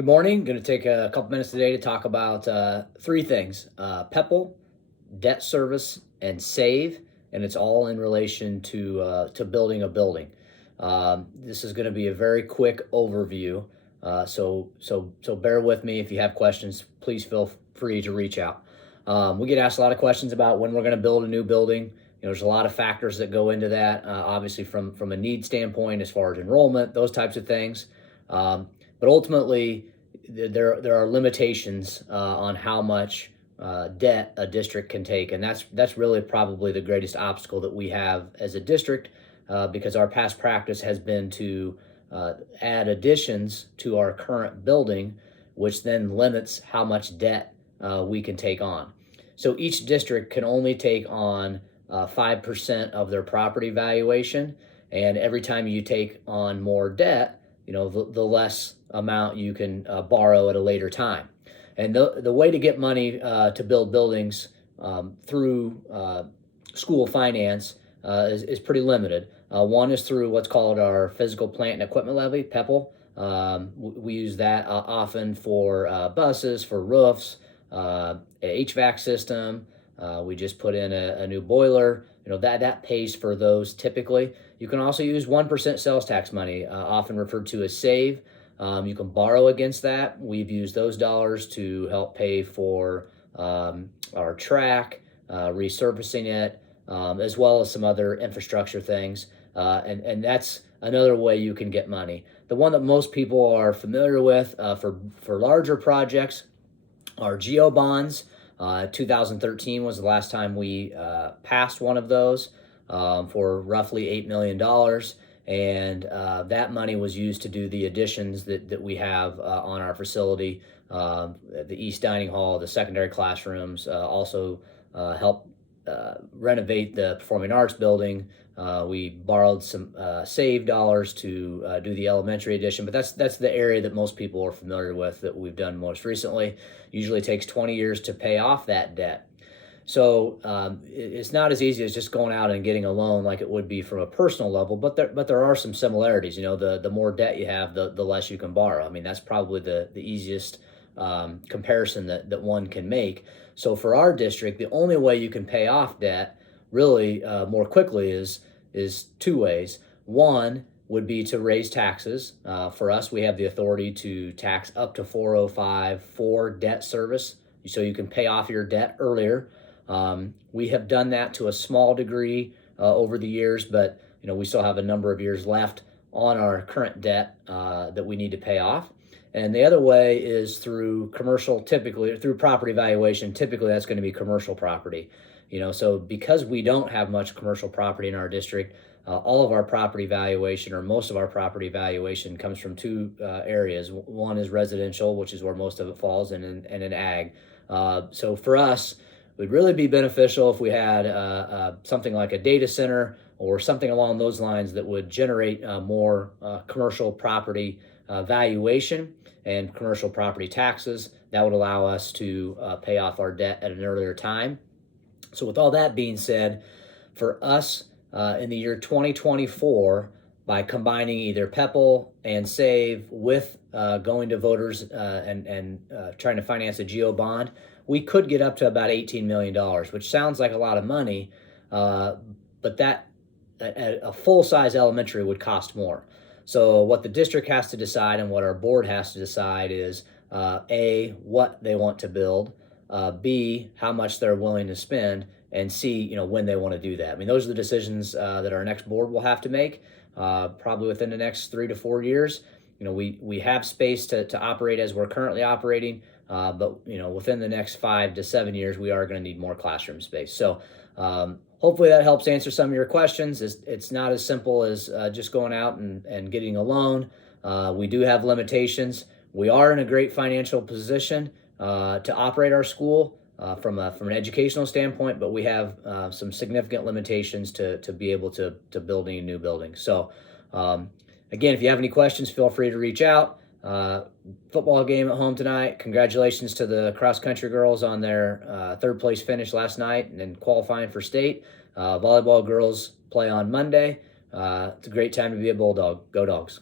Good morning. Going to take a couple minutes today to talk about three things: PEPL, debt service, and save, and it's all in relation to building a building. This is going to be a very quick overview, so bear with me. If you have questions, please feel free to reach out. We get asked a lot of questions about when we're going to build a new building. There's a lot of factors that go into that. Obviously, from a need standpoint, as far as enrollment, those types of things. But ultimately, there are limitations on how much debt a district can take, and that's really probably the greatest obstacle that we have as a district, because our past practice has been to add additions to our current building, which then limits how much debt we can take on. So each district can only take on 5% of their property valuation, and every time you take on more debt, the less amount you can borrow at a later time. And the way to get money to build buildings through school finance is pretty limited. One is through what's called our physical plant and equipment levy, PEPL. We use that often for buses, for roofs, HVAC system. We just put in a new boiler. That pays for those typically. You can also use 1% sales tax money, often referred to as SAVE. You can borrow against that. We've used those dollars to help pay for our track, resurfacing it, as well as some other infrastructure things. And that's another way you can get money. The one that most people are familiar with for larger projects are GO bonds. 2013 was the last time we passed one of those for roughly $8 million. And that money was used to do the additions that we have on our facility, the East Dining Hall, the secondary classrooms, also help renovate the Performing Arts building. We borrowed some SAVE dollars to do the elementary addition, but that's the area that most people are familiar with that we've done most recently. Usually takes 20 years to pay off that debt. So it's not as easy as just going out and getting a loan like it would be from a personal level, but there are some similarities. The more debt you have, the less you can borrow. I mean, that's probably the easiest comparison that one can make. So for our district, the only way you can pay off debt really more quickly is two ways. One would be to raise taxes. For us, we have the authority to tax up to 405 for debt service, so you can pay off your debt earlier. We have done that to a small degree over the years, but we still have a number of years left on our current debt that we need to pay off. And the other way is through commercial, typically through property valuation. Typically, that's going to be commercial property. So because we don't have much commercial property in our district, all of our property valuation, or most of our property valuation, comes from two areas. One is residential, which is where most of it falls, and in ag. So for us, it would really be beneficial if we had something like a data center or something along those lines that would generate more commercial property valuation and commercial property taxes. That would allow us to pay off our debt at an earlier time. So with all that being said, for us in the year 2024, by combining either PEPL and SAVE with going to voters and trying to finance a GO bond, we could get up to about $18 million, which sounds like a lot of money, but that a full-size elementary would cost more. So what the district has to decide and what our board has to decide is A, what they want to build, B, how much they're willing to spend, and C, when they want to do that. I mean, those are the decisions that our next board will have to make, probably within the next 3 to 4 years. We have space to operate as we're currently operating, but within the next 5 to 7 years, we are going to need more classroom space. So hopefully that helps answer some of your questions. It's not as simple as just going out and getting a loan. We do have limitations. We are in a great financial position to operate our school from an educational standpoint, but we have some significant limitations to be able to build any new buildings. So again, if you have any questions, feel free to reach out. Football game at home tonight. Congratulations to the cross-country girls on their third place finish last night and then qualifying for state. Volleyball girls play on Monday. It's a great time to be a Bulldog. Go Dogs.